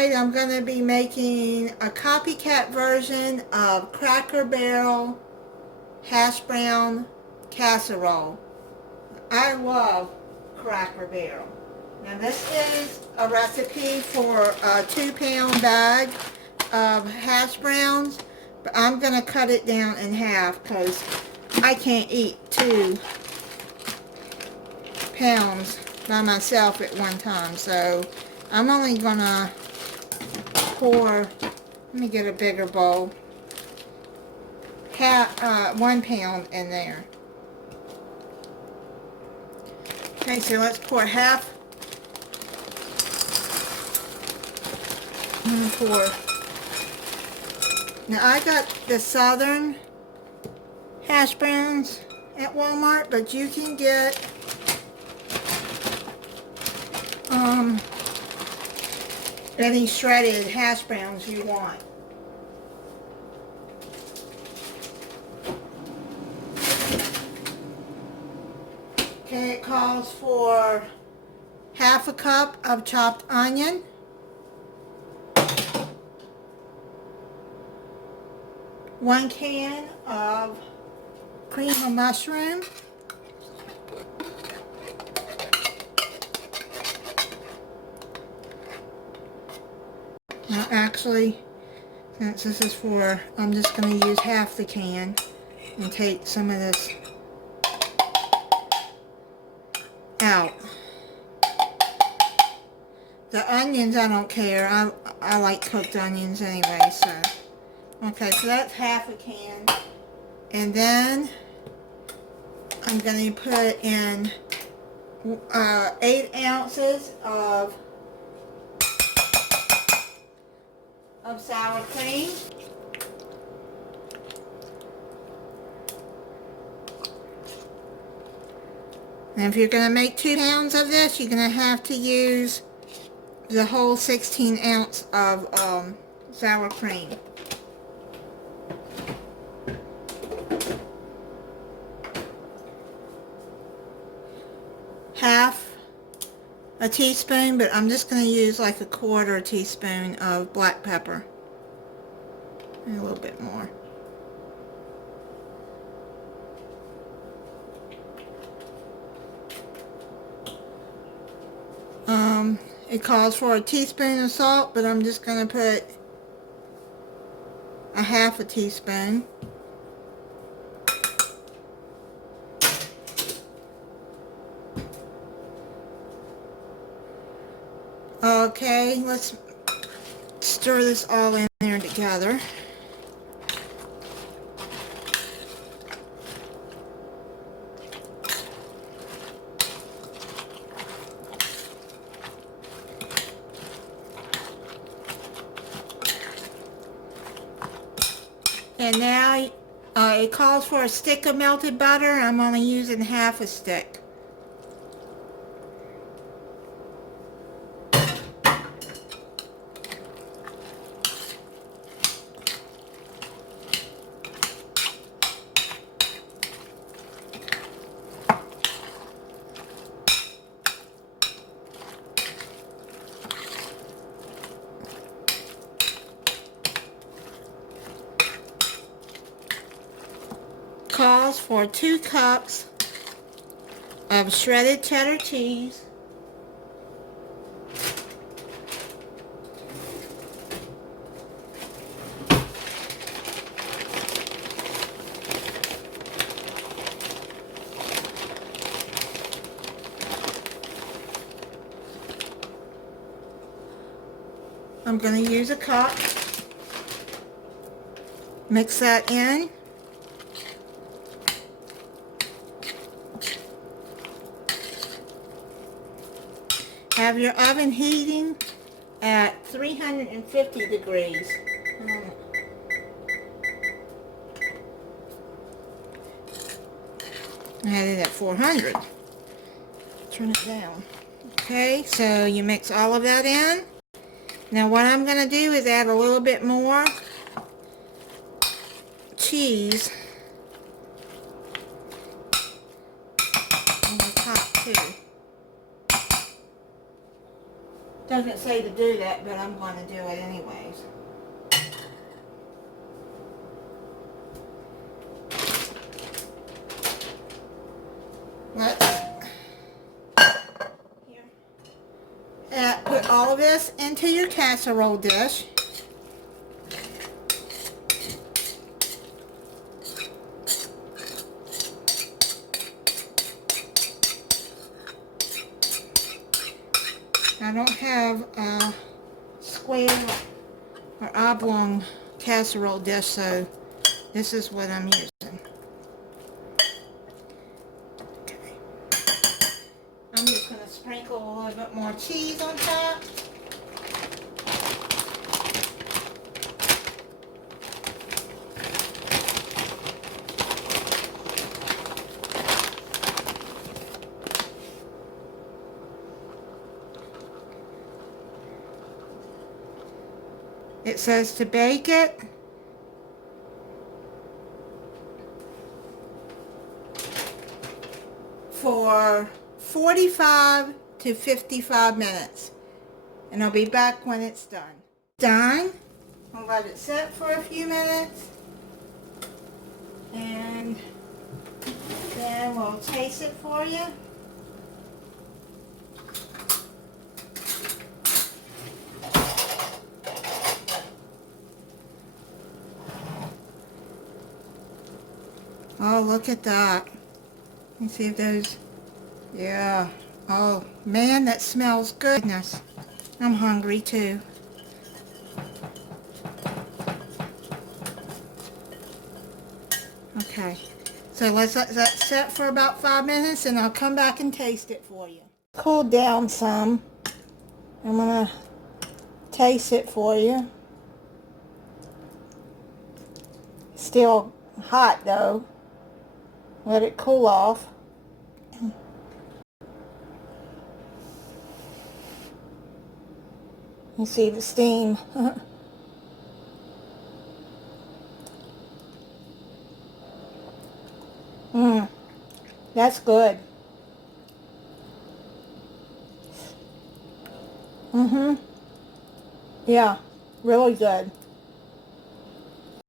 Tonight I'm going to be making a copycat version of Cracker Barrel Hashbrown Casserole. I love Cracker Barrel. Now this is a recipe for a 2-pound bag of hash browns, but I'm going to cut it down in half because I can't eat 2 pounds by myself at one time. So I'm only going to pour, let me get a bigger bowl, 1 pound in there. Okay, so let's pour half. I'm going to pour. Now I got the Southern hash browns at Walmart, but you can get any shredded hash browns you want. Okay, it calls for half a cup of chopped onion, 1 can of cream of mushroom, now actually, since this is for, I'm just going to use half the can and take some of this out. The onions I don't care, I like cooked onions anyway, so. Okay, so that's half a can. And then I'm going to put in 8 ounces of sour cream. And if you're going to make 2 pounds of this, you're going to have to use the whole 16 ounce of sour cream. Half a teaspoon, but I'm just going to use like 1/4 teaspoon of black pepper. And a little bit more. It calls for a teaspoon of salt, but I'm just going to put a half a teaspoon. Okay, let's stir this all in there together. And now it calls for a stick of melted butter. I'm only using half a stick. Calls for 2 cups of shredded cheddar cheese, I'm going to use a cup, mix that in. Have your oven heating at 350 degrees. I had it at 400. Turn it down. Okay, so you mix all of that in. Now what I'm going to do is add a little bit more cheese on the top too. Doesn't say to do that, but I'm going to do it anyways. Let's put all of this into your casserole dish. I don't have a square or oblong casserole dish, so this is what I'm using. Okay. I'm just going to sprinkle a little bit more cheese on top. It says to bake it for 45 to 55 minutes. And I'll be back when it's done. Done. I'll let it sit for a few minutes. And then we'll taste it for you. Oh, look at that. You see if those, yeah. Oh, man, that smells goodness. I'm hungry too. Okay, so let's let that sit for about 5 minutes and I'll come back and taste it for you. Cool down some. I'm gonna taste it for you. Still hot though. Let it cool off. You see the steam. That's good. Yeah, really good.